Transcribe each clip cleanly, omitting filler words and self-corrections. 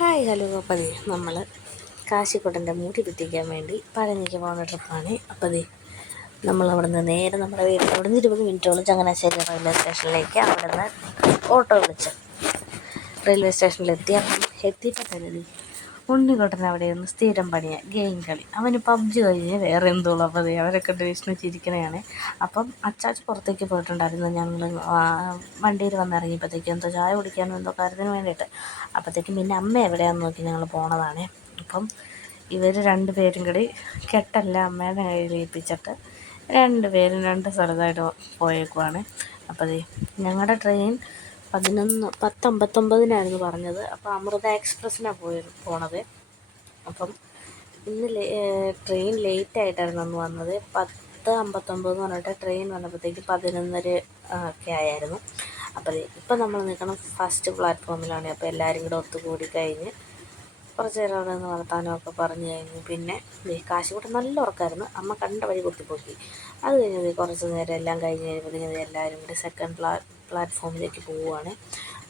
Hi hello. അപ്പോൾ നമ്മൾ കാശിക്കോട്ടൻ്റെ മുടി പിടിക്കാൻ വേണ്ടി പഴനിക്ക് പോകുന്ന ട്രിപ്പാണ്. അപ്പോൾ നമ്മൾ അവിടെ നിന്ന് നേരെ നമ്മുടെ വീട്ടിൽ അവിടെ നിന്ന് 20 മിനിറ്റോളം ചങ്ങനാശ്ശേരി റെയിൽവേ സ്റ്റേഷനിലേക്ക് അവിടെ നിന്ന് ഓട്ടോ വിളിച്ച് റെയിൽവേ സ്റ്റേഷനിലെത്തി. അപ്പം എത്തിയപ്പോൾ തന്നെ ഉണ്ണിക്കോട്ടൻ അവിടെ നിന്ന് സ്ഥിരം പണിയാണ് ഗെയിം കളി. അവന് പബ്ജി കഴിഞ്ഞ് വേറെ എന്തോളം. അപ്പോൾ അവരൊക്കെ വിഷ്ണു ചിരിക്കണയാണ്. അപ്പം അച്ചാച്ച പുറത്തേക്ക് പോയിട്ടുണ്ടായിരുന്നു. ഞങ്ങൾ വണ്ടിയിൽ വന്നിറങ്ങിയപ്പോഴത്തേക്കും എന്തോ ചായ കുടിക്കാനോ എന്തോ കാര്യത്തിന് വേണ്ടിയിട്ട്. അപ്പോഴത്തേക്കും പിന്നെ അമ്മ എവിടെയാണെന്ന് നോക്കി ഞങ്ങൾ പോണതാണ്. അപ്പം ഇവർ 2 പേരും കൂടി കെട്ടല്ല അമ്മയുടെ കയ്യിൽ ഏൽപ്പിച്ചിട്ട് 2 പേരും 2 സ്ഥലത്തായിട്ട് പോയേക്കുവാണ്. അപ്പോൾ ഞങ്ങളുടെ ട്രെയിൻ 10:59 പറഞ്ഞത്. അപ്പോൾ അമൃത എക്സ്പ്രസ്സിനാണ് പോണത്. അപ്പം ഇന്ന് ട്രെയിൻ ലേറ്റായിട്ടായിരുന്നു അന്ന് വന്നത്. 10:59 പറഞ്ഞിട്ട് ട്രെയിൻ വന്നപ്പോഴത്തേക്ക് 11:30 ഒക്കെ ആയിരുന്നു. അപ്പോൾ ഇപ്പം നമ്മൾ നിൽക്കണം ഫസ്റ്റ് പ്ലാറ്റ്ഫോമിലാണ്. അപ്പോൾ എല്ലാവരും കൂടെ ഒത്തുകൂടി കഴിഞ്ഞ് കുറച്ച് നേരം അവിടെ നിന്ന് വർത്താനമൊക്കെ പറഞ്ഞു കഴിഞ്ഞു. പിന്നെ കാശിക്കോട്ട് നല്ല ഉറക്കമായിരുന്നു. അമ്മ കണ്ട വഴി കുത്തിപ്പോക്കി. അത് കഴിഞ്ഞ് കുറച്ച് നേരം എല്ലാം കഴിഞ്ഞ് കഴിയുമ്പോഴത്തേക്കും എല്ലാവരും കൂടി സെക്കൻഡ് പ്ലാറ്റ്ഫോമിലേക്ക് പോവുകയാണ്.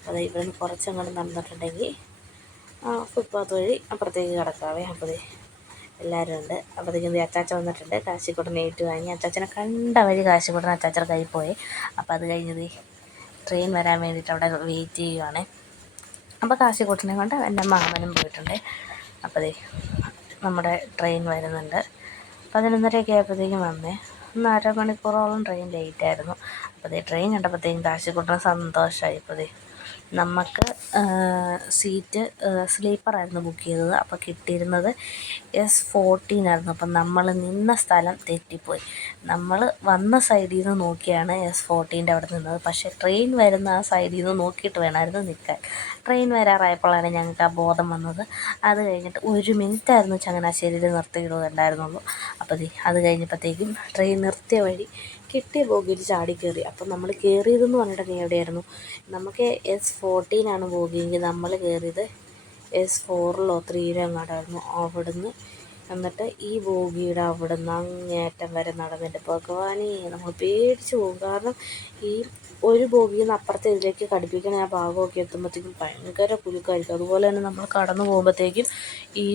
അത് ഇവിടെ നിന്ന് കുറച്ചങ്ങോട്ട് നടന്നിട്ടുണ്ടെങ്കിൽ ഫുട്പാത്ത് വഴി അപ്പുറത്തേക്ക് കിടക്കാവേ. അപ്പോൾ എല്ലാവരും ഉണ്ട്. അപ്പോഴത്തേക്കും അച്ചാച്ച വന്നിട്ടുണ്ട്. കാശിക്കോട്ടനെ വാങ്ങി അച്ചാച്ചനെ കണ്ട വഴി കാശിക്കോട്ടൻ അച്ചാച്ചയുടെ കയ്യിൽ പോയി. അപ്പോൾ അത് കഴിഞ്ഞത് ട്രെയിൻ വരാൻ വേണ്ടിയിട്ട് അവിടെ വെയിറ്റ് ചെയ്യുവാണ്. അപ്പോൾ കാശിക്കോട്ടനെ കൊണ്ട് എൻ്റെ മാമനും പോയിട്ടുണ്ട്. അപ്പോൾ നമ്മുടെ ട്രെയിൻ വരുന്നുണ്ട്. 11:30 ആയപ്പോഴത്തേക്കും വന്നേ. 1.5 മണിക്കൂറോളം ട്രെയിൻ ലേറ്റായിരുന്നു. അപ്പോൾ ട്രെയിൻ കണ്ടപ്പോഴത്തേക്കും കാശിക്കോട്ടന് സന്തോഷമായി. ഇപ്പോൾ നമുക്ക് സീറ്റ് സ്ലീപ്പറായിരുന്നു ബുക്ക് ചെയ്തത്. അപ്പോൾ കിട്ടിയിരുന്നത് S14 ആയിരുന്നു. അപ്പം നമ്മൾ നിന്ന സ്ഥലം തെറ്റിപ്പോയി. നമ്മൾ വന്ന സൈഡിൽ നിന്ന് നോക്കിയാണ് S14 അവിടെ നിന്നത്. പക്ഷേ ട്രെയിൻ വരുന്ന ആ സൈഡിൽ നിന്ന് നോക്കിയിട്ട് വേണമായിരുന്നു നിൽക്കാൻ. ട്രെയിൻ വരാറായപ്പോഴാണ് ഞങ്ങൾക്ക് ആ ബോധം വന്നത്. അത് കഴിഞ്ഞിട്ട് 1 മിനിറ്റായിരുന്നു ചങ്ങനാശ്ശേരിയിൽ നിർത്തിയിടുന്നുണ്ടായിരുന്നുള്ളൂ. അപ്പോൾ അത് കഴിഞ്ഞപ്പോഴത്തേക്കും ട്രെയിൻ നിർത്തിയ വഴി കിട്ടിയ ബോഗിയിൽ ചാടി കയറി. അപ്പം നമ്മൾ കയറിയതെന്ന് പറഞ്ഞിട്ടുണ്ടെങ്കിൽ എവിടെയായിരുന്നു, നമുക്ക് S14 ആണ് ബോഗിയെങ്കിൽ നമ്മൾ കയറിയത് S4-ലോ 3-ലോ എങ്ങാണ്ടായിരുന്നു. അവിടുന്ന് എന്നിട്ട് ഈ ബോഗിയുടെ അവിടുന്ന് അങ്ങേറ്റം വരെ നടന്നിട്ട് ഭഗവാനെ നമ്മൾ പേടിച്ച് പോകും. കാരണം ഈ ഒരു ബോഗിയിൽ നിന്ന് അപ്പുറത്തെ ഇതിലേക്ക് ഘടിപ്പിക്കണ ആ ഭാഗമൊക്കെ എത്തുമ്പോഴത്തേക്കും ഭയങ്കര കുലുക്കായിരിക്കും. അതുപോലെ തന്നെ നമ്മൾ കടന്നു പോകുമ്പോഴത്തേക്കും ഈ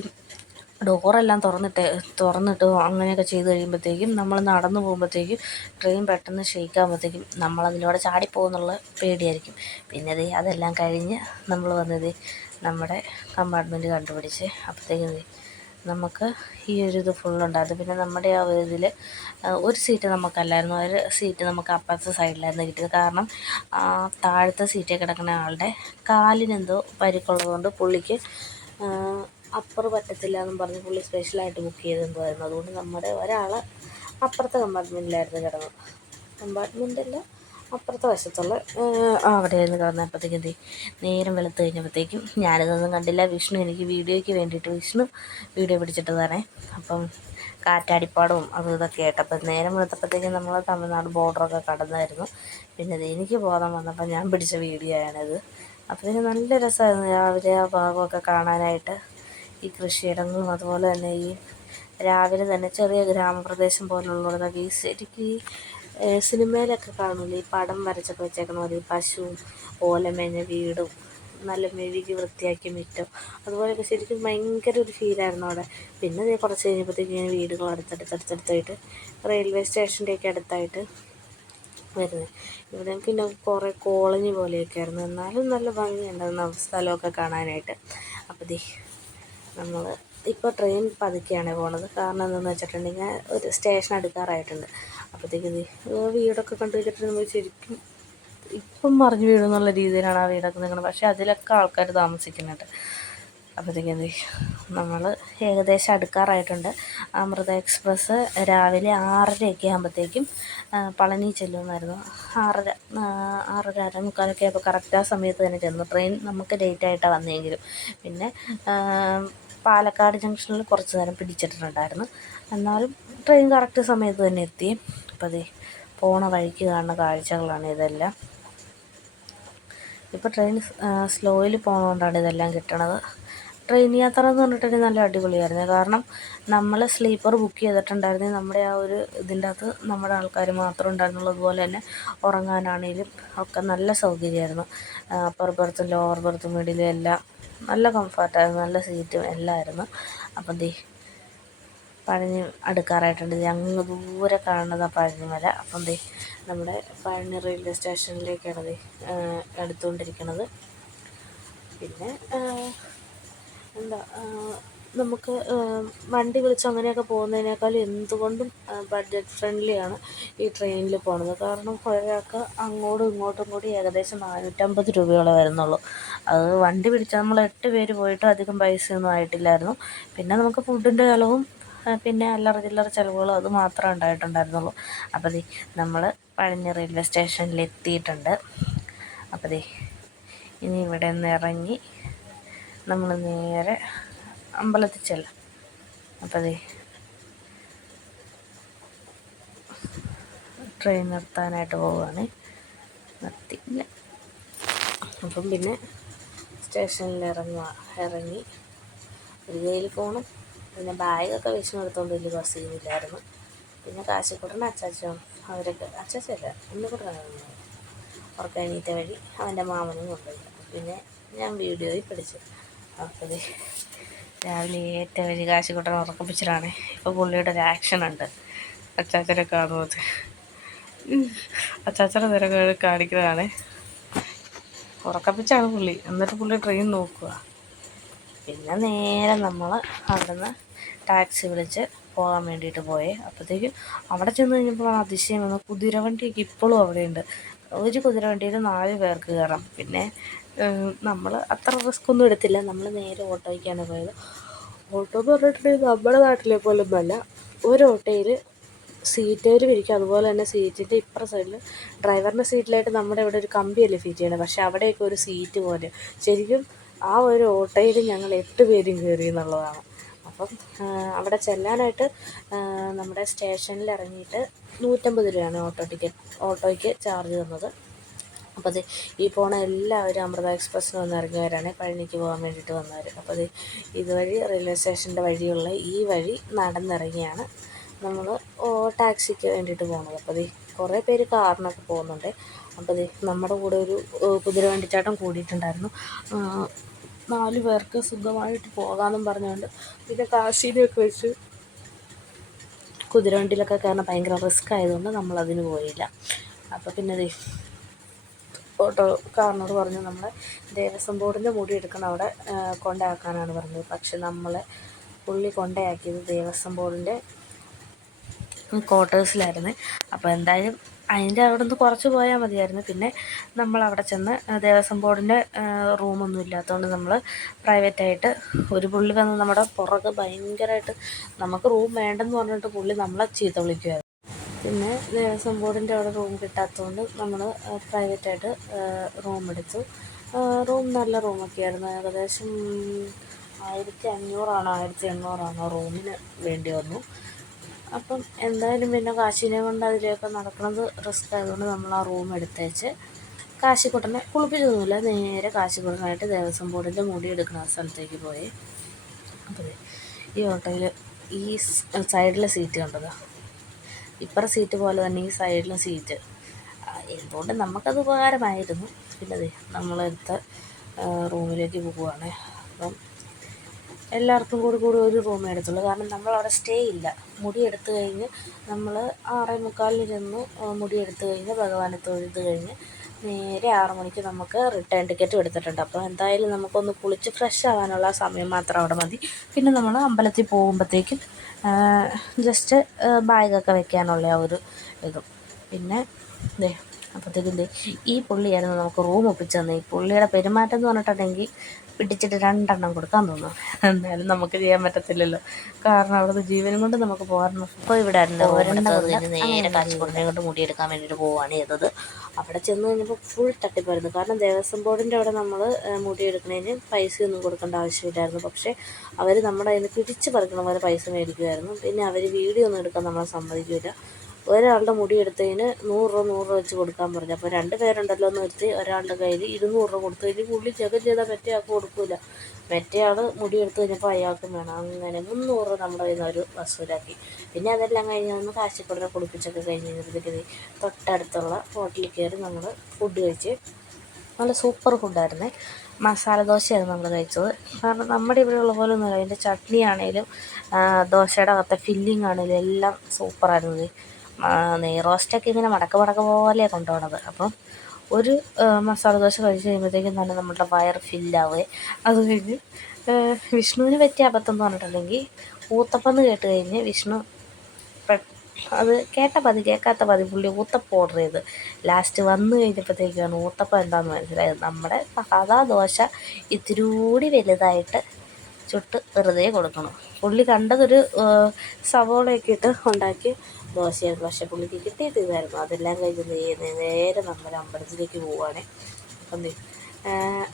ഡോറെല്ലാം തുറന്നിട്ട് അങ്ങനെയൊക്കെ ചെയ്ത് കഴിയുമ്പോഴത്തേക്കും നമ്മൾ നടന്നു പോകുമ്പോഴത്തേക്കും ട്രെയിൻ പെട്ടെന്ന് ഷെയ്ക്കാകുമ്പോഴത്തേക്കും നമ്മളതിലൂടെ ചാടിപ്പോകുന്നുള്ള പേടിയായിരിക്കും. പിന്നെ അതെല്ലാം കഴിഞ്ഞ് നമ്മൾ വന്നത് നമ്മുടെ കമ്പാർട്ട്മെൻറ്റ് കണ്ടുപിടിച്ച്. അപ്പോഴത്തേക്കും നമുക്ക് ഈ ഒരു ഇത് ഫുള്ളുണ്ടായിരുന്നു. പിന്നെ നമ്മുടെ ആ ഒരു ഇതിൽ ഒരു സീറ്റ് നമുക്കല്ലായിരുന്നു, ഒരു സീറ്റ് നമുക്ക് അപ്പുറത്തെ സൈഡിലായിരുന്നു കിട്ടിയത്. കാരണം താഴത്തെ സീറ്റിൽ കിടക്കുന്ന ആളുടെ കാലിനെന്തോ പരിക്കുള്ളതുകൊണ്ട് പുള്ളിക്ക് അപ്പുറം പറ്റത്തില്ല എന്നും പറഞ്ഞ് പുള്ളി സ്പെഷ്യലായിട്ട് ബുക്ക് ചെയ്തെന്തുമായിരുന്നു. അതുകൊണ്ട് നമ്മുടെ ഒരാൾ അപ്പുറത്തെ കമ്പാർട്ട്മെൻറ്റിലായിരുന്നു കിടന്നത്. കമ്പാർട്ട്മെൻറ്റല്ല, അപ്പുറത്തെ വശത്തുള്ള അവിടെയായിരുന്നു കിടന്നപ്പോഴത്തേക്കും നേരം വെളുത്ത് കഴിഞ്ഞപ്പോഴത്തേക്കും ഞാനിതൊന്നും കണ്ടില്ല. വിഷ്ണു എനിക്ക് വീഡിയോയ്ക്ക് വേണ്ടിയിട്ട് വീഡിയോ പിടിച്ചിട്ട് തന്നെ. അപ്പം കാറ്റാടിപ്പാടവും അതും ഇതൊക്കെ ആയിട്ടപ്പം നേരം വെളുത്തപ്പോഴത്തേക്കും നമ്മൾ തമിഴ്നാട് ബോർഡറൊക്കെ കടന്നായിരുന്നു. പിന്നെ എനിക്ക് ബോധം വന്നപ്പോൾ ഞാൻ പിടിച്ച വീഡിയോ ആണിത്. അപ്പോഴത്തേക്കും നല്ല രസമായിരുന്നു രാവിലെ ആ ഭാഗമൊക്കെ കാണാനായിട്ട്. ഈ കൃഷിയിടങ്ങളും അതുപോലെ തന്നെ ഈ രാവിലെ തന്നെ ചെറിയ ഗ്രാമപ്രദേശം പോലുള്ളതൊക്കെ ഈ ശരിക്കും ഈ സിനിമയിലൊക്കെ കാണില്ലേ, ഈ പടം വരച്ചൊക്കെ വെച്ചേക്കുന്ന പോലെ ഈ പശുവും ഓലമേഞ്ഞ വീടും നല്ല മെഴുകി വൃത്തിയാക്കിയ മുറ്റം, അതുപോലെയൊക്കെ ശരിക്കും ഭയങ്കര ഒരു ഫീലായിരുന്നു അവിടെ. പിന്നെ കുറച്ച് കഴിഞ്ഞപ്പോഴത്തേക്കും ഇങ്ങനെ വീടുകൾ അടുത്തടുത്തായിട്ട് റെയിൽവേ സ്റ്റേഷൻ്റെയൊക്കെ അടുത്തായിട്ട് വരുന്നത്. ഇവിടെ പിന്നെ കുറേ കോളനി പോലെയൊക്കെ ആയിരുന്നു. എന്നാലും നല്ല ഭംഗിയുണ്ടായിരുന്നു സ്ഥലമൊക്കെ കാണാനായിട്ട്. അപ്പോൾ നമ്മൾ ഇപ്പോൾ ട്രെയിൻ പതുക്കെയാണ് പോണത്. കാരണം എന്താണെന്ന് വെച്ചിട്ടുണ്ടെങ്കിൽ ഒരു സ്റ്റേഷൻ അടുക്കാറായിട്ടുണ്ട്. അപ്പോഴത്തേക്കും വീടൊക്കെ കണ്ടു വെച്ചിട്ട് നമ്മൾ ശരിക്കും ഇപ്പം മറിഞ്ഞു വീഴുന്നുള്ള രീതിയിലാണ് ആ വീടൊക്കെ നിൽക്കുന്നത്. പക്ഷേ അതിലൊക്കെ ആൾക്കാർ താമസിക്കുന്നുണ്ട്. അപ്പോഴത്തേക്കും നമ്മൾ ഏകദേശം അടുക്കാറായിട്ടുണ്ട്. അമൃത എക്സ്പ്രസ് രാവിലെ 6:30 ആകുമ്പോഴത്തേക്കും പളനി ചെല്ലുമായിരുന്നു. 6:30 അരമുക്കാലൊക്കെ ആയപ്പോൾ കറക്റ്റ് ആ സമയത്ത് തന്നെ ചെന്നു. ട്രെയിൻ നമുക്ക് ലേറ്റായിട്ടാണ് വന്നെങ്കിലും പിന്നെ പാലക്കാട് ജംഗ്ഷനിൽ കുറച്ച് നേരം പിടിച്ചിട്ടുണ്ടായിരുന്നു. എന്നാലും ട്രെയിൻ കറക്റ്റ് സമയത്ത് തന്നെ എത്തി. അപ്പോൾ പോണ വഴിക്ക് കാണുന്ന കാഴ്ചകളാണ് ഇതെല്ലാം. ഇപ്പോൾ ട്രെയിൻ സ്ലോയിൽ പോകുന്നതുകൊണ്ടാണ് ഇതെല്ലാം കിട്ടണത്. ട്രെയിൻ യാത്ര എന്ന് പറഞ്ഞിട്ടുണ്ടെങ്കിൽ നല്ല അടിപൊളിയായിരുന്നു. കാരണം നമ്മൾ സ്ലീപ്പർ ബുക്ക് ചെയ്തിട്ടുണ്ടായിരുന്നെങ്കിൽ നമ്മുടെ ആ ഒരു ഇതിൻ്റെ അകത്ത് നമ്മുടെ ആൾക്കാർ മാത്രമേ ഉണ്ടായിരുന്നുള്ളൂ. അതുപോലെ തന്നെ ഉറങ്ങാനാണെങ്കിലും ഒക്കെ നല്ല സൗകര്യമായിരുന്നു. അപ്പർ ബർത്തും ലോവർ ബർത്തും മിഡിലും എല്ലാം നല്ല കംഫർട്ടായിരുന്നു, നല്ല സീറ്റും എല്ലാം ആയിരുന്നു. അപ്പം പഴനി അടുക്കാറായിട്ടുണ്ട്. അങ്ങ് ദൂരെ കാണുന്നത് പഴനിമല. അപ്പം നമ്മുടെ പഴനി റെയിൽവേ സ്റ്റേഷനിലേക്കാണ് എടുത്തുകൊണ്ടിരിക്കുന്നത്. പിന്നെ എന്താ നമുക്ക് വണ്ടി വിളിച്ച് അങ്ങനെയൊക്കെ പോകുന്നതിനേക്കാളും എന്തുകൊണ്ടും ബഡ്ജറ്റ് ഫ്രണ്ട്ലിയാണ് ഈ ട്രെയിനിൽ പോകുന്നത്. കാരണം ഒരാൾക്ക് അങ്ങോട്ടും ഇങ്ങോട്ടും കൂടി ഏകദേശം 450 രൂപയോളം വരുന്നുള്ളൂ. അത് വണ്ടി പിടിച്ച് നമ്മൾ 8 പേര് പോയിട്ട് അധികം പൈസയൊന്നും ആയിട്ടില്ലായിരുന്നു. പിന്നെ നമുക്ക് ഫുഡിൻ്റെ ചിലവും പിന്നെ അല്ലറ ചില്ലറ ചിലവുകളും അത് മാത്രമേ ഉണ്ടായിട്ടുണ്ടായിരുന്നുള്ളൂ. അപ്പോൾ നമ്മൾ പഴനി റെയിൽവേ സ്റ്റേഷനിൽ എത്തിയിട്ടുണ്ട്. അപ്പോൾ ഇനി ഇവിടെ നിന്ന് ഇറങ്ങി നമ്മൾ നേരെ അമ്പലത്തിൽ ചെല്ലാം. അപ്പോൾ ട്രെയിൻ നിർത്താനായിട്ട് പോവുകയാണ്. നിർത്തിയില്ല. അപ്പം പിന്നെ സ്റ്റേഷനിൽ ഇറങ്ങി ഒരു കയ്യിൽ ഫോണും പിന്നെ ബാഗൊക്കെ വെച്ച് നിർത്തുകൊണ്ട് വലിയ ബസ്സൊന്നുമില്ലായിരുന്നു. പിന്നെ കാശിക്കുട്ടനും അച്ചാച്ചനും അവരൊക്കെ അച്ചാച്ചല്ല ഒന്നുകൂടെ അവർക്ക് എണീറ്റ വഴി അവൻ്റെ മാമനും കൊണ്ടുപോയി. പിന്നെ ഞാൻ വീഡിയോയിൽ പിടിച്ചു. അപ്പോൾ രാവിലെ ഏറ്റ വഴി കാശിക്കുട്ടൻ ഉറക്കപ്പിച്ചിലാണ്. ഇപ്പോൾ പുള്ളിയുടെ ഒരു ആക്ഷൻ ഉണ്ട്. അച്ചാച്ചനെ കാണുന്നത് അച്ചാച്ചനെ നിരക്ക് കാണിക്കുന്നതാണ്. ഉറക്കപ്പിച്ചാണ് പുള്ളി. എന്നിട്ട് പുള്ളി ട്രെയിൻ നോക്കുക. പിന്നെ നേരെ നമ്മൾ അവിടുന്ന് ടാക്സി വിളിച്ച് പോകാൻ വേണ്ടിയിട്ട് പോയേ. അപ്പോഴത്തേക്കും അവിടെ ചെന്ന് കഴിഞ്ഞപ്പോൾ അതിശയം വന്നു. കുതിരവണ്ടിയൊക്കെ ഇപ്പോഴും അവിടെയുണ്ട്. ഒരു കുതിരവണ്ടിയിൽ 4 പേർക്ക് കയറാം. പിന്നെ നമ്മൾ അത്ര റിസ്ക് ഒന്നും എടുത്തില്ല. നമ്മൾ നേരെ ഓട്ടോയ്ക്കാണ് പോയത്. ഓട്ടോ എന്ന് പറഞ്ഞിട്ടുണ്ടെങ്കിൽ നമ്മുടെ നാട്ടിലെ പോലൊന്നുമല്ല. ഒരു ഓട്ടോയിൽ സീറ്റേലും ഇരിക്കും. അതുപോലെ തന്നെ സീറ്റിൻ്റെ ഇപ്പുറ സൈഡിൽ ഡ്രൈവറിൻ്റെ സീറ്റിലായിട്ട് നമ്മുടെ ഇവിടെ ഒരു കമ്പിയല്ലേ ഫിറ്റ് ചെയ്യണത്. പക്ഷേ അവിടെയൊക്കെ ഒരു സീറ്റ് പോലെ ശരിക്കും ആ ഒരു ഓട്ടോയിൽ ഞങ്ങൾ 8 പേരും കയറി എന്നുള്ളതാണ്. അപ്പം അവിടെ ചെല്ലാനായിട്ട് നമ്മുടെ സ്റ്റേഷനിൽ ഇറങ്ങിയിട്ട് 150 രൂപയാണ് ഓട്ടോയ്ക്ക് ചാർജ് തന്നത്. അപ്പോൾ ഈ പോണ എല്ലാവരും അമൃത എക്സ്പ്രസ്സിന് വന്ന് ഇറങ്ങിയവരാണ്, പഴനിക്ക് പോകാൻ വേണ്ടിയിട്ട് വന്നവർ. അപ്പോൾ ഇതുവഴി റെയിൽവേ സ്റ്റേഷൻ്റെ വഴിയുള്ള ഈ വഴി നടന്നിറങ്ങിയാണ് നമ്മൾ ടാക്സിക്ക് വേണ്ടിയിട്ട് പോകുന്നത്. അപ്പോൾ കുറേ പേര് കാറിനൊക്കെ പോകുന്നുണ്ട്. അപ്പോൾ നമ്മുടെ കൂടെ ഒരു കുതിരവണ്ടിച്ചാട്ടം കൂടിയിട്ടുണ്ടായിരുന്നു. 4 പേർക്ക് സുഖമായിട്ട് പോകാമെന്നും പറഞ്ഞുകൊണ്ട് പിന്നെ കാശിനെയൊക്കെ വെച്ച് കുതിരവണ്ടിയിലൊക്കെ കയറണം ഭയങ്കര റിസ്ക് ആയതുകൊണ്ട് നമ്മളതിന് പോയില്ല. അപ്പോൾ പിന്നെ ഓട്ടോക്കാരനോട് പറഞ്ഞു നമ്മളെ ദേവസ്വം ബോർഡിൻ്റെ മുടി എടുക്കണം അവിടെ കൊണ്ടാക്കാനാണ് പറഞ്ഞത്. പക്ഷെ പുള്ളി കൊണ്ടയാക്കിയത് ദേവസ്വം ബോർഡിൻ്റെ ക്വാർട്ടേഴ്സിലായിരുന്നു. അപ്പോൾ എന്തായാലും അതിൻ്റെ അവിടെ നിന്ന് കുറച്ച് പോയാൽ മതിയായിരുന്നു. പിന്നെ നമ്മളവിടെ ചെന്ന് ദേവസ്വം ബോർഡിൻ്റെ റൂമൊന്നും ഇല്ലാത്തതുകൊണ്ട് നമ്മൾ പ്രൈവറ്റായിട്ട് ഒരു പുള്ളി വന്ന് നമ്മുടെ പുറകെ ഭയങ്കരമായിട്ട് നമുക്ക് റൂം വേണ്ടെന്ന് പറഞ്ഞിട്ട് പുള്ളി നമ്മളെ ചീത്ത വിളിക്കുമായിരുന്നു. പിന്നെ ദേവസ്വം ബോർഡിൻ്റെ അവിടെ റൂം കിട്ടാത്തതുകൊണ്ട് നമ്മൾ പ്രൈവറ്റായിട്ട് റൂം എടുത്തു. റൂം നല്ല റൂമൊക്കെ ആയിരുന്നു. ഏകദേശം 1500 റൂമിന് വേണ്ടി വന്നു. അപ്പം എന്തായാലും പിന്നെ കാശിനെ കൊണ്ട് അതിലേക്ക് നടക്കുന്നത് റിസ്ക് ആയതുകൊണ്ട് നമ്മൾ ആ റൂം എടുത്തേച്ച് കാശിക്കുട്ടനെ കുളിപ്പിച്ചൊന്നുമില്ല. നേരെ കാശിക്കുട്ടനായിട്ട് ദേവസ്വം ബോർഡിൻ്റെ മുടി എടുക്കുന്ന സ്ഥലത്തേക്ക് പോയി. അപ്പോൾ ഈ ഓട്ടോയിൽ ഈ സൈഡിലെ സീറ്റ് കണ്ടത്, ഇപ്പുറ സീറ്റ് പോലെ തന്നെ ഈ സൈഡിലെ സീറ്റ് എന്തുകൊണ്ട് നമുക്കത് ഉപകാരമായിരുന്നു. പിന്നെ നമ്മളെടുത്ത റൂമിലേക്ക് പോവുകയാണ്. അപ്പം എല്ലാവർക്കും കൂടി ഒരു റൂമേ എടുത്തുള്ളൂ. കാരണം നമ്മളവിടെ സ്റ്റേ ഇല്ല. മുടി എടുത്തു കഴിഞ്ഞ് നമ്മൾ 6:45 ചെന്ന് മുടി എടുത്തു കഴിഞ്ഞ് ഭഗവാനെ തൊഴുത് കഴിഞ്ഞ് നേരെ 6 മണിക്ക് നമുക്ക് റിട്ടേൺ ടിക്കറ്റും എടുത്തിട്ടുണ്ട്. അപ്പോൾ എന്തായാലും നമുക്കൊന്ന് കുളിച്ച് ഫ്രഷ് ആവാനുള്ള സമയം മാത്രം അവിടെ മതി. പിന്നെ നമ്മൾ അമ്പലത്തിൽ പോകുമ്പോഴത്തേക്കും ജസ്റ്റ് ബാഗൊക്കെ വെക്കാനുള്ള ആ ഒരു ഇതും. പിന്നെ അപ്പോഴത്തേക്കും ഈ പുള്ളിയായിരുന്നു നമുക്ക് റൂം ഒപ്പിച്ച് തന്നെ. ഈ പുള്ളിയുടെ പെരുമാറ്റം എന്ന് പറഞ്ഞിട്ടുണ്ടെങ്കിൽ പിടിച്ചിട്ട് 2 എണ്ണം കൊടുക്കാൻ തോന്നും. എന്തായാലും നമുക്ക് ചെയ്യാൻ പറ്റത്തില്ലല്ലോ. കാരണം അവിടുത്തെ ജീവനും കൊണ്ട് നമുക്ക് പോകാറുണ്ട്. അപ്പോൾ ഇവിടെ നേരെ കാച്ചിക്കുടനെ കൊണ്ട് മുടിയെടുക്കാൻ വേണ്ടിയിട്ട് പോവുകയാണ് ചെയ്തത്. അവിടെ ചെന്ന് കഴിഞ്ഞപ്പോൾ ഫുൾ തട്ടിപ്പായിരുന്നു. കാരണം ദേവസ്വം ബോർഡിൻ്റെ അവിടെ നമ്മൾ മുടിയെടുക്കുന്നതിന് പൈസയൊന്നും കൊടുക്കേണ്ട ആവശ്യമില്ലായിരുന്നു. പക്ഷേ അവർ നമ്മുടെ അതിന് പിടിച്ച് പറിക്കണ പോലെ പൈസ മേടിക്കുമായിരുന്നു. പിന്നെ അവർ വീഡിയോ ഒന്നും എടുക്കാൻ നമ്മളെ സമ്മതിക്കില്ല. ഒരാളുടെ മുടി എടുത്തതിന് 100 രൂപ വെച്ച് കൊടുക്കാൻ പറഞ്ഞു. അപ്പോൾ 2 പേരുണ്ടല്ലോ എന്ന് വെച്ച് ഒരാളുടെ കയ്യിൽ 200 രൂപ കൊടുത്തു കഴിഞ്ഞ് പുള്ളി ചെക്ക് ചെയ്താൽ മറ്റേ ആൾക്ക് കൊടുക്കില്ല. മറ്റേ ആൾ മുടി എടുത്തു കഴിഞ്ഞപ്പോൾ അയാൾക്കും വേണം. അങ്ങനെ 300 രൂപ നമ്മുടെ കയ്യിൽ നിന്ന് അവർ വസൂലാക്കി. പിന്നെ അതെല്ലാം കഴിഞ്ഞ് വന്ന് കാശിക്കുടനെ കുളിപ്പിച്ചൊക്കെ കഴിഞ്ഞ് കഴിഞ്ഞപ്പോഴത്തേക്ക് തൊട്ടടുത്തുള്ള ഹോട്ടലിൽ കയറി നമ്മൾ ഫുഡ് കഴിച്ച് നല്ല സൂപ്പർ ഫുഡായിരുന്നേ. മസാല ദോശയായിരുന്നു നമ്മൾ കഴിച്ചത്. കാരണം നമ്മുടെ ഇവിടെയുള്ള പോലെ ഒന്നുമില്ല. അതിൻ്റെ ചട്നി ആണെങ്കിലും ദോശയുടെ അകത്തെ ഫില്ലിംഗ് ആണെങ്കിലും എല്ലാം സൂപ്പറായിരുന്നു. നെയ് റോസ്റ്റൊക്കെ ഇങ്ങനെ മടക്ക് മടക്ക് പോലെ കൊണ്ടുപോകണത്. അപ്പം ഒരു മസാല ദോശ കഴിച്ച് കഴിയുമ്പോഴത്തേക്കും തന്നെ നമ്മുടെ വയർ ഫില്ലാവുകയെ. അത് കഴിഞ്ഞ് വിഷ്ണുവിന് പറ്റിയ അബദ്ധം എന്ന് പറഞ്ഞിട്ടുണ്ടെങ്കിൽ ഊത്തപ്പം എന്ന് കേട്ട് കഴിഞ്ഞ് വിഷ്ണു അത് കേട്ട പതി കേൾക്കാത്ത പതി പുള്ളി ഊത്തപ്പം ഓർഡർ ചെയ്ത് ലാസ്റ്റ് വന്നു കഴിഞ്ഞപ്പോഴത്തേക്കാണ് ഊത്തപ്പം എന്താണെന്ന് മനസ്സിലായത്. നമ്മുടെ സാധാ ദോശ ഇത്തിരി കൂടി വലുതായിട്ട് ചുട്ട് വെറുതെ കൊടുക്കണം. പുള്ളി കണ്ടതൊരു സവോളയൊക്കെ ഇട്ട് ഉണ്ടാക്കി ദോശയായിരുന്നു. പക്ഷേ പുള്ളിക്ക് കിട്ടിയത് ഇതായിരുന്നു. അതെല്ലാം കഴിഞ്ഞ് നേരെ നമ്മൾ അമ്പലത്തിലേക്ക് പോവുകയാണ്. അപ്പം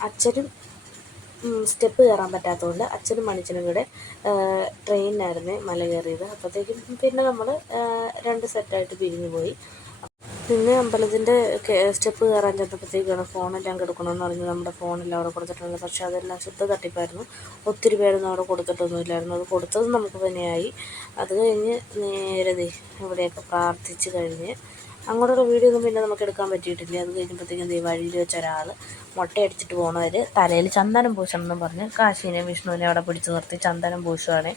അച്ഛനും സ്റ്റെപ്പ് കയറാൻ പറ്റാത്തതുകൊണ്ട് അച്ഛനും മണിച്ചനും കൂടെ ട്രെയിനിനായിരുന്നു മല കയറിയത്. അപ്പോഴത്തേക്കും പിന്നെ നമ്മൾ 2 സെറ്റായിട്ട് പിരിഞ്ഞു പോയി. പിന്നെ അമ്പലത്തിൻ്റെ സ്റ്റെപ്പ് കയറാൻ ചെന്നപ്പോഴത്തേക്കാണ് ഫോണെല്ലാം കിടക്കണമെന്ന് പറഞ്ഞ് നമ്മുടെ ഫോണെല്ലാം അവിടെ കൊടുത്തിട്ടുണ്ട്. പക്ഷേ അതെല്ലാം ശുദ്ധ തട്ടിപ്പായിരുന്നു. ഒത്തിരി പേരൊന്നും അവിടെ കൊടുത്തിട്ടൊന്നുമില്ലായിരുന്നു. അത് കൊടുത്തത് നമുക്ക് തന്നെയായി. അത് കഴിഞ്ഞ് നേരെ ഇവിടെയൊക്കെ പ്രാർത്ഥിച്ച് കഴിഞ്ഞ് അങ്ങോട്ടുള്ള വീഡിയോ ഒന്നും പിന്നെ നമുക്ക് എടുക്കാൻ പറ്റിയിട്ടില്ല. അത് കഴിഞ്ഞപ്പോഴത്തേക്കും വഴിയിൽ വെച്ച ഒരാൾ മുട്ടയടിച്ചിട്ട് പോകണവർ തലയിൽ ചന്ദനം പൂശണം എന്നും പറഞ്ഞ് കാശീനെയും വിഷ്ണുവിനെ അവിടെ പിടിച്ച് നിർത്തി ചന്ദനം പൂശുവാണ്.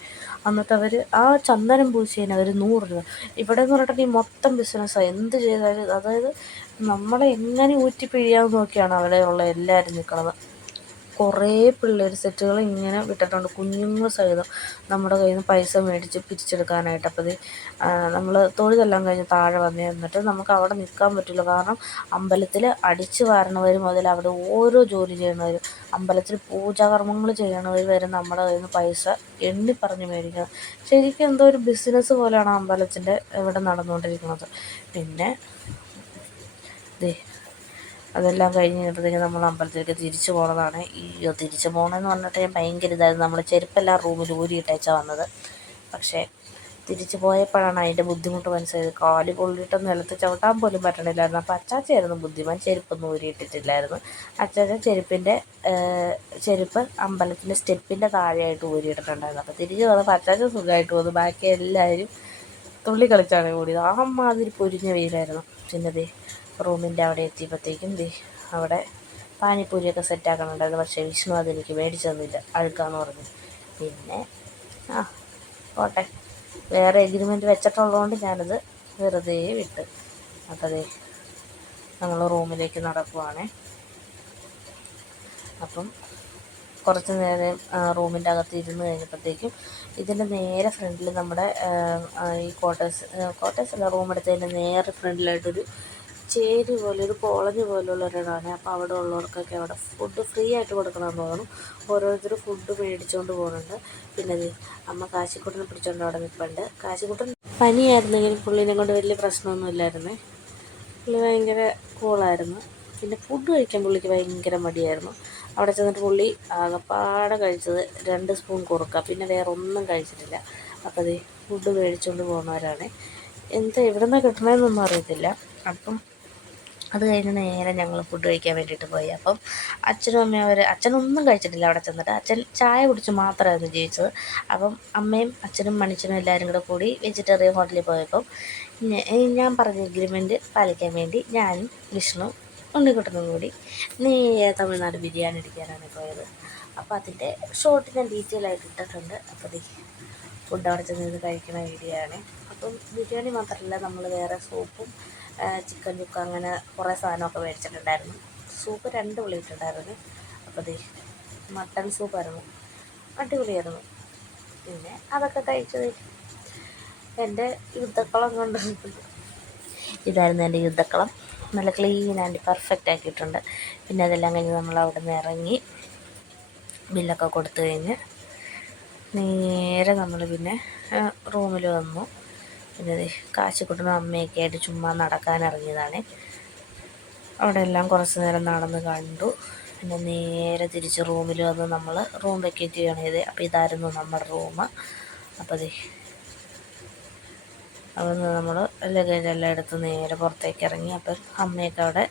എന്നിട്ട് അവർ ആ ചന്ദനം പൂശിയതിന് അവർ 100 രൂപ. ഇവിടെ എന്ന് പറഞ്ഞിട്ടുണ്ടെങ്കിൽ മൊത്തം ബിസിനസ്സാണ്. എന്ത് ചെയ്താലും അതായത് നമ്മളെ എങ്ങനെ ഊറ്റി പിഴിയാമെന്ന് നോക്കിയാണ് അവിടെയുള്ള എല്ലാവരും നിൽക്കുന്നത്. കുറേ പിള്ളേർ സെറ്റുകൾ ഇങ്ങനെ വിട്ടിട്ടുണ്ട് കുഞ്ഞുങ്ങൾ സഹിതം നമ്മുടെ കയ്യിൽ നിന്ന് പൈസ മേടിച്ച് പിരിച്ചെടുക്കാനായിട്ട്. അപ്പോൾ നമ്മൾ തൊഴുതെല്ലാം കഴിഞ്ഞ് താഴെ വന്ന് എന്നിട്ട് നമുക്ക് അവിടെ നിൽക്കാൻ പറ്റില്ല. കാരണം അമ്പലത്തിൽ അടിച്ചു വാരണവർ മുതൽ അവിടെ ഓരോ ജോലി ചെയ്യണവരും അമ്പലത്തിൽ പൂജാകർമ്മങ്ങൾ ചെയ്യണവർ വരെ നമ്മുടെ കയ്യിൽ നിന്ന് പൈസ എണ്ണി പറഞ്ഞ് മേടിക്കണം. ശരിക്കും എന്തോ ഒരു ബിസിനസ് പോലെയാണ് അമ്പലത്തിൻ്റെ ഇവിടെ നടന്നുകൊണ്ടിരിക്കുന്നത്. പിന്നെ അതെല്ലാം കഴിഞ്ഞ് കഴിഞ്ഞപ്പോഴത്തേക്കും നമ്മൾ അമ്പലത്തിലേക്ക് തിരിച്ചു പോകണതാണ്. തിരിച്ചു പോകണമെന്ന് പറഞ്ഞിട്ട് ഞാൻ ഭയങ്കര ഇതായിരുന്നു. നമ്മൾ ചെരുപ്പെല്ലാം റൂമിൽ ഊരിയിട്ടേച്ചാണ് വന്നത്. പക്ഷേ തിരിച്ചു പോയപ്പോഴാണ് അതിൻ്റെ ബുദ്ധിമുട്ട് മനസ്സിലായത്. കാല് പൊള്ളിയിട്ടൊന്നും നിലത്ത് ചവിട്ടാൻ പോലും പറ്റണില്ലായിരുന്നു. അപ്പോൾ അച്ചാച്ചയായിരുന്നു ബുദ്ധിമാൻ, ചെരുപ്പൊന്നും ഊരിയിട്ടിട്ടില്ലായിരുന്നു. അച്ചാച്ച ചെരുപ്പ് അമ്പലത്തിൻ്റെ സ്റ്റെപ്പിൻ്റെ താഴെയായിട്ട് ഊരിയിട്ടിട്ടുണ്ടായിരുന്നു. അപ്പോൾ തിരിച്ചു വന്നപ്പോൾ അച്ചാച്ച സുഖമായിട്ട് വന്നു. ബാക്കി എല്ലാവരും തുള്ളി കളിച്ചാണ് കൂടിയത്. മാതിരി പൊരിഞ്ഞ വെയിലായിരുന്നു. പിന്നെ റൂമിൻ്റെ അവിടെ എത്തിയപ്പോഴത്തേക്കും അവിടെ പാനിപ്പൂരിയൊക്കെ സെറ്റാക്കണുണ്ടായിരുന്നു. പക്ഷേ വിഷ്ണു അതെനിക്ക് മേടിച്ചു തന്നില്ല, അഴുക്കാന്ന് പറഞ്ഞു. പിന്നെ പോട്ടെ, വേറെ എഗ്രിമെൻറ്റ് വെച്ചിട്ടുള്ളതുകൊണ്ട് ഞാനത് വെറുതെ വിട്ട്. അപ്പോൾ നമ്മൾ റൂമിലേക്ക് നടക്കുവാണ്. അപ്പം കുറച്ച് നേരം റൂമിൻ്റെ അകത്ത് ഇരുന്ന് കഴിഞ്ഞപ്പോഴത്തേക്കും ഇതിൻ്റെ നേരെ ഫ്രണ്ടിൽ നമ്മുടെ ഈ ക്വാർട്ടേഴ്സല്ല, റൂം എടുത്തതിൻ്റെ നേരെ ഫ്രണ്ടിലായിട്ടൊരു ചേരി പോലെ ഒരു കോളനി പോലുള്ള ഒരിടമാണ്. അപ്പോൾ അവിടെ ഉള്ളവർക്കൊക്കെ അവിടെ ഫുഡ് ഫ്രീ ആയിട്ട് കൊടുക്കണമെന്ന് തോന്നുന്നു. ഓരോരുത്തർ ഫുഡ് മേടിച്ചുകൊണ്ട് പോകുന്നുണ്ട്. പിന്നെ അമ്മ കാശിക്കുട്ടനെ പിടിച്ചുകൊണ്ട് അവിടെ നിൽപ്പുണ്ട്. കാശിക്കുട്ടൻ പനിയായിരുന്നെങ്കിലും പുള്ളിനെ കൊണ്ട് വലിയ പ്രശ്നമൊന്നും ഇല്ലായിരുന്നേ. പുള്ളി ഭയങ്കര കൂളായിരുന്നു. പിന്നെ ഫുഡ് കഴിക്കാൻ പുള്ളിക്ക് ഭയങ്കര മടിയായിരുന്നു. അവിടെ ചെന്നിട്ട് പുള്ളി ആകപ്പാടെ കഴിച്ചത് 2 സ്പൂൺ കുറുക്ക, പിന്നെ വേറെ ഒന്നും കഴിച്ചിട്ടില്ല. അപ്പോൾ ഫുഡ് മേടിച്ചുകൊണ്ട് പോകുന്നവരാണ്. എവിടെ നിന്നാണ് കിട്ടണമെന്നൊന്നും അറിയത്തില്ല. അപ്പം അത് കഴിഞ്ഞ് നേരെ ഞങ്ങൾ ഫുഡ് കഴിക്കാൻ വേണ്ടിയിട്ട് പോയി. അപ്പം അച്ഛനും അമ്മയും അച്ഛനൊന്നും കഴിച്ചിട്ടില്ല. അവിടെ ചെന്നിട്ട് അച്ഛൻ ചായ കുടിച്ച് മാത്രമായിരുന്നു ജീവിച്ചത്. അപ്പം അമ്മയും അച്ഛനും മണിച്ചനും എല്ലാവരും കൂടി വെജിറ്റേറിയൻ ഹോട്ടലിൽ പോയപ്പം ഞാൻ പറഞ്ഞ എഗ്രിമെൻറ്റ് പാലിക്കാൻ വേണ്ടി ഞാനും വിഷ്ണു ഉണ്ണിക്കുട്ടനും കൂടി തമിഴ്നാട് ബിരിയാണി അടിക്കാനാണ് പോയത്. അപ്പോൾ അതിൻ്റെ ഷോട്ട് ഞാൻ ഡീറ്റെയിൽ ആയിട്ട് ഇട്ടിട്ടുണ്ട്. അപ്പോൾ ഫുഡ് അവിടെ ചെന്ന് കഴിക്കുന്ന വീഡിയോ ആണ്. അപ്പം ബിരിയാണി മാത്രമല്ല, നമ്മൾ വേറെ സൂപ്പും ചിക്കൻ ചുക്ക അങ്ങനെ കുറേ സാധനമൊക്കെ മേടിച്ചിട്ടുണ്ടായിരുന്നു. സൂപ്പ് 2 പ്ലേറ്റുണ്ടായിരുന്നു. അപ്പോൾ മട്ടൺ സൂപ്പായിരുന്നു, അടിപൊളിയായിരുന്നു. പിന്നെ അതൊക്കെ കഴിച്ചത് എൻ്റെ യുദ്ധക്കളം കൊണ്ട് ഇതായിരുന്നു എൻ്റെ യുദ്ധക്കളം. നല്ല ക്ലീൻ ആൻഡ് പെർഫെക്റ്റ് ആക്കിയിട്ടുണ്ട്. പിന്നെ അതെല്ലാം കഴിഞ്ഞ് നമ്മൾ അവിടെ നിന്ന് ഇറങ്ങി ബില്ലൊക്കെ കൊടുത്തു കഴിഞ്ഞ് നേരെ നമ്മൾ പിന്നെ റൂമിൽ വന്നു. പിന്നെ കാശിക്കുട്ടനും അമ്മയൊക്കെ ആയിട്ട് ചുമ്മാ നടക്കാനിറങ്ങിയതാണ്. അവിടെ എല്ലാം കുറച്ച് നേരം നടന്ന് കണ്ടു. പിന്നെ നേരെ തിരിച്ച് റൂമിൽ വന്ന് നമ്മൾ റൂം വെക്കേറ്റ് ചെയ്യണം ചെയ്തത്. അപ്പോൾ ഇതായിരുന്നു നമ്മുടെ റൂം. അപ്പോൾ അവിടുന്ന് നമ്മൾ ലഗേജെല്ലാം എടുത്ത് നേരെ പുറത്തേക്ക് ഇറങ്ങി. അപ്പം അമ്മയൊക്കെ അവിടെ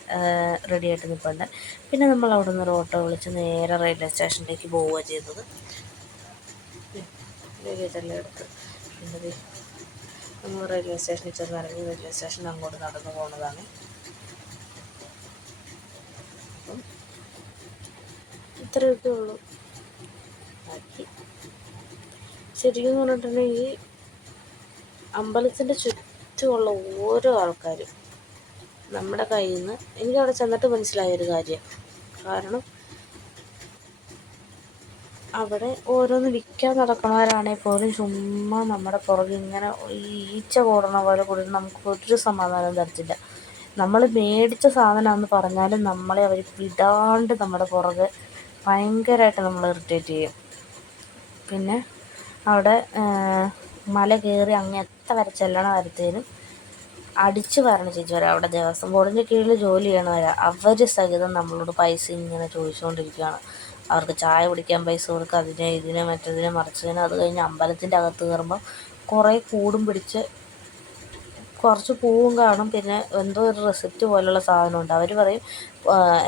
റെഡി ആയിട്ട് നിൽപ്പുണ്ട്. പിന്നെ നമ്മൾ അവിടെ നിന്ന് ഒരു ഓട്ടോ വിളിച്ച് നേരെ റെയിൽവേ സ്റ്റേഷനിലേക്ക് പോവുകയാണ് ചെയ്തത്. ലഗേജെല്ലാം എടുത്ത് പിന്നെ നമ്മൾ റെയിൽവേ സ്റ്റേഷനിൽ ചെന്ന് ഇറങ്ങി. റെയിൽവേ സ്റ്റേഷൻ അങ്ങോട്ട് നടന്നു പോകുന്നതാണ്. അപ്പം ഇത്രയൊക്കെ ഉള്ളൂ. ബാക്കി ശരിക്കും പറഞ്ഞിട്ടുണ്ടെങ്കിൽ അമ്പലത്തിൻ്റെ ചുറ്റുമുള്ള ഓരോ ആൾക്കാരും നമ്മുടെ കയ്യിൽ നിന്ന്, എനിക്കവിടെ ചെന്നിട്ട് മനസ്സിലായൊരു കാര്യം, കാരണം അവിടെ ഓരോന്ന് വിൽക്കാൻ നടക്കണവരാണെങ്കിൽ പോലും ചുമ്മാ നമ്മുടെ പുറകെ ഇങ്ങനെ ഈ ഈച്ച കൂടണ പോലെ കൂടി നമുക്ക് ഒരു സമാധാനം തരത്തില്ല. നമ്മൾ മേടിച്ച സാധനമാണെന്ന് പറഞ്ഞാലും നമ്മളെ അവർ വിടാണ്ട് നമ്മുടെ പുറകെ ഭയങ്കരമായിട്ട് നമ്മൾ ഇറിറ്റേറ്റ് ചെയ്യും. പിന്നെ അവിടെ മല കയറി അങ്ങെത്ത വരെ ചെല്ലണ വരത്തേനും അടിച്ചു വരണ ചേച്ചിമാർ, അവിടെ ദേവസ്വം ബോർഡിൻ്റെ കീഴിൽ ജോലി ചെയ്യണവരാ, അവർ സഹിതം നമ്മളോട് പൈസ ഇങ്ങനെ ചോദിച്ചുകൊണ്ടിരിക്കുകയാണ്. അവർക്ക് ചായ കുടിക്കാൻ പൈസ കൊടുക്കുക, അതിനെ ഇതിനെ മറ്റതിനെ മറിച്ചതിന്. അത് കഴിഞ്ഞ് അമ്പലത്തിൻ്റെ അകത്ത് കയറുമ്പോൾ കുറേ കൂടും പിടിച്ച് കുറച്ച് പൂവും കാണും, പിന്നെ എന്തോ ഒരു റെസിപ്റ്റ് പോലുള്ള സാധനമുണ്ട്. അവർ പറയും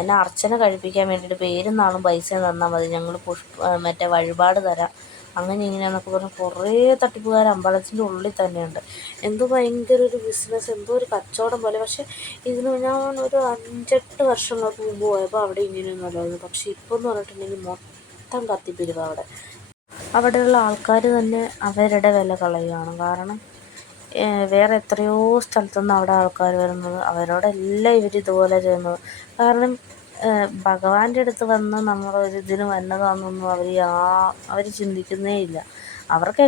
എന്നെ അർച്ചന കഴിപ്പിക്കാൻ വേണ്ടിയിട്ട് പേരും നാളും പൈസ തന്നാൽ മതി, ഞങ്ങൾ മറ്റേ വഴിപാട് തരാം, അങ്ങനെ ഇങ്ങനെയാണെന്നൊക്കെ പറഞ്ഞ് കുറേ തട്ടിപ്പുകാർ അമ്പലത്തിൻ്റെ ഉള്ളിൽ തന്നെയുണ്ട്. എന്തോ ഭയങ്കര ഒരു ബിസിനസ്, എന്തോ ഒരു കച്ചവടം പോലെ. പക്ഷേ ഇതിന് ഞാൻ ഒരു 5-8 വർഷങ്ങൾക്ക് മുമ്പ് പോയപ്പോൾ അവിടെ ഇങ്ങനെയൊന്നും അല്ലായിരുന്നു. പക്ഷേ ഇപ്പോൾ എന്ന് പറഞ്ഞിട്ടുണ്ടെങ്കിൽ മൊത്തം കത്തിപ്പിരിവ്. അവിടെയുള്ള ആൾക്കാർ തന്നെ അവരുടെ വില കളയുകയാണ്. കാരണം വേറെ എത്രയോ സ്ഥലത്തുനിന്ന് അവിടെ ആൾക്കാർ വരുന്നത്, അവരോടെല്ലാം ഇവരിതുപോലെ ചെയ്യുന്നത്. കാരണം ഭഗവാന്റെ അടുത്ത് വന്ന് നമ്മളൊരിതിന് വന്നതാണെന്നൊന്നും അവർ ചിന്തിക്കുന്നേ ഇല്ല. അവർക്ക്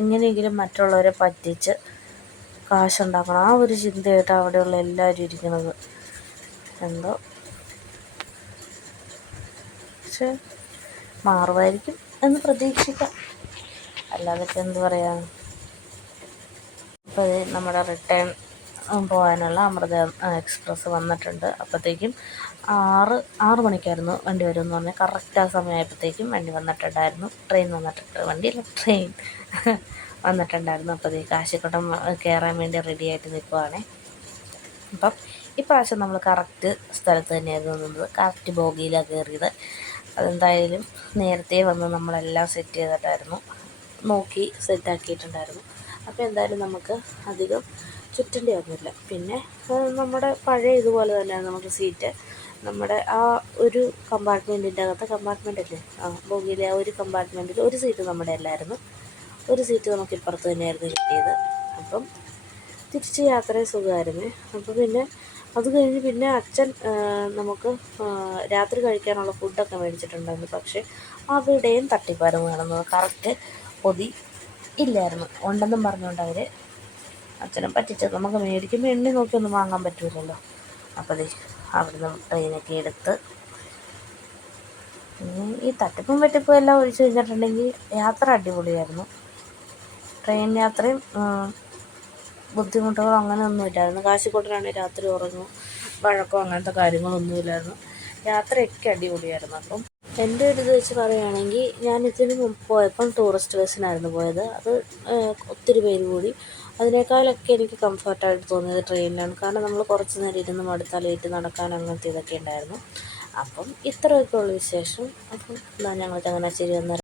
എങ്ങനെയെങ്കിലും മറ്റുള്ളവരെ പറ്റിച്ച് കാശുണ്ടാക്കണം, ആ ഒരു ചിന്തയായിട്ട് അവിടെയുള്ള എല്ലാവരും ഇരിക്കുന്നത്. എന്തോ, പക്ഷെ മാറുമായിരിക്കും എന്ന് പ്രതീക്ഷിക്കാം, അല്ലാതെ ഇപ്പം എന്ത് പറയാൻ. അപ്പോൾ നമ്മുടെ റിട്ടേൺ പോകാനുള്ള അമൃത എക്സ്പ്രസ് വന്നിട്ടുണ്ട്. അപ്പോഴത്തേക്കും 6 മണിക്കായിരുന്നു വണ്ടി വരുമെന്ന് പറഞ്ഞാൽ കറക്റ്റ് ആ സമയമായപ്പോഴത്തേക്കും വണ്ടി വന്നിട്ടുണ്ടായിരുന്നു. ട്രെയിൻ വന്നിട്ടുണ്ടായിരുന്നു. അപ്പോൾ കാശിക്കോട്ടം കയറാൻ വേണ്ടി റെഡി ആയിട്ട് നിൽക്കുവാണേ. അപ്പം ഇപ്രാവശ്യം നമ്മൾ കറക്റ്റ് സ്ഥലത്ത് തന്നെയായിരുന്നു നിന്നത്, കറക്റ്റ് ബോഗിയിലാണ് കയറിയത്. അതെന്തായാലും നേരത്തെ വന്ന് നമ്മളെല്ലാം സെറ്റ് ചെയ്തിട്ടായിരുന്നു, നോക്കി സെറ്റാക്കിയിട്ടുണ്ടായിരുന്നു. അപ്പോൾ എന്തായാലും നമുക്ക് അധികം ചുറ്റേണ്ടി വന്നില്ല. പിന്നെ നമ്മുടെ പഴയ ഇതുപോലെ തന്നെയാണ് നമുക്ക് സീറ്റ്. നമ്മുടെ ആ ഒരു കമ്പാർട്ട്മെൻറ്റിൻ്റെ അകത്ത്, കമ്പാർട്ട്മെൻറ്റല്ലേ, ബോഗിയിലെ ആ ഒരു കമ്പാർട്ട്മെൻറ്റിൽ ഒരു സീറ്റ് നമ്മുടെ അല്ലായിരുന്നു, ഒരു സീറ്റ് നമുക്ക് ഇപ്പുറത്ത് തന്നെയായിരുന്നു കിട്ടിയത്. അപ്പം തിരിച്ച് യാത്രയും സുഖമായിരുന്നു. അപ്പോൾ പിന്നെ അത് കഴിഞ്ഞ് പിന്നെ അച്ഛൻ നമുക്ക് രാത്രി കഴിക്കാനുള്ള ഫുഡൊക്കെ മേടിച്ചിട്ടുണ്ടായിരുന്നു. പക്ഷേ അവിടെയും തട്ടിപ്പാരം വേണമെന്ന്, കറക്റ്റ് പൊതി ഇല്ലായിരുന്നു, ഉണ്ടെന്നും പറഞ്ഞുകൊണ്ട് അവർ അച്ഛനെ പറ്റിച്ചത്. നമുക്ക് മേടിക്കുമ്പോൾ എണ്ണി നോക്കിയൊന്നും വാങ്ങാൻ പറ്റില്ലല്ലോ. അപ്പോൾ അവിടുന്ന് ട്രെയിനൊക്കെ എടുത്ത് ഈ തട്ടിപ്പും വെട്ടിപ്പും എല്ലാം ഒഴിച്ച് കഴിഞ്ഞിട്ടുണ്ടെങ്കിൽ യാത്ര അടിപൊളിയായിരുന്നു. ട്രെയിൻ യാത്രയും ബുദ്ധിമുട്ടുകളോ അങ്ങനെയൊന്നും ഇല്ലായിരുന്നു. കാശിക്കോട്ടിലാണെങ്കിൽ രാത്രി ഉറങ്ങും, വഴക്കോ അങ്ങനത്തെ കാര്യങ്ങളൊന്നുമില്ലായിരുന്നു. യാത്രയൊക്കെ അടിപൊളിയായിരുന്നു. അപ്പം എൻ്റെ ഒരു ഇത് വെച്ച് പറയുകയാണെങ്കിൽ, ഞാൻ ഇതിന് മുമ്പ് പോയപ്പം ടൂറിസ്റ്റ് ബസ്സിനായിരുന്നു പോയത്. അത് ഒത്തിരി പേര് കൂടി. അതിനേക്കാളൊക്കെ എനിക്ക് കംഫർട്ടായിട്ട് തോന്നിയത് ട്രെയിനിലാണ്. കാരണം നമ്മൾ കുറച്ച് നേരം ഇരുന്ന് മടുത്താലേറ്റ് നടക്കാൻ അങ്ങനത്തെ ഇതൊക്കെ ഉണ്ടായിരുന്നു. അപ്പം ഇത്രയൊക്കെ ഉള്ള വിശേഷം. അപ്പം ഞങ്ങൾ ചങ്ങനാശ്ശേരി വന്ന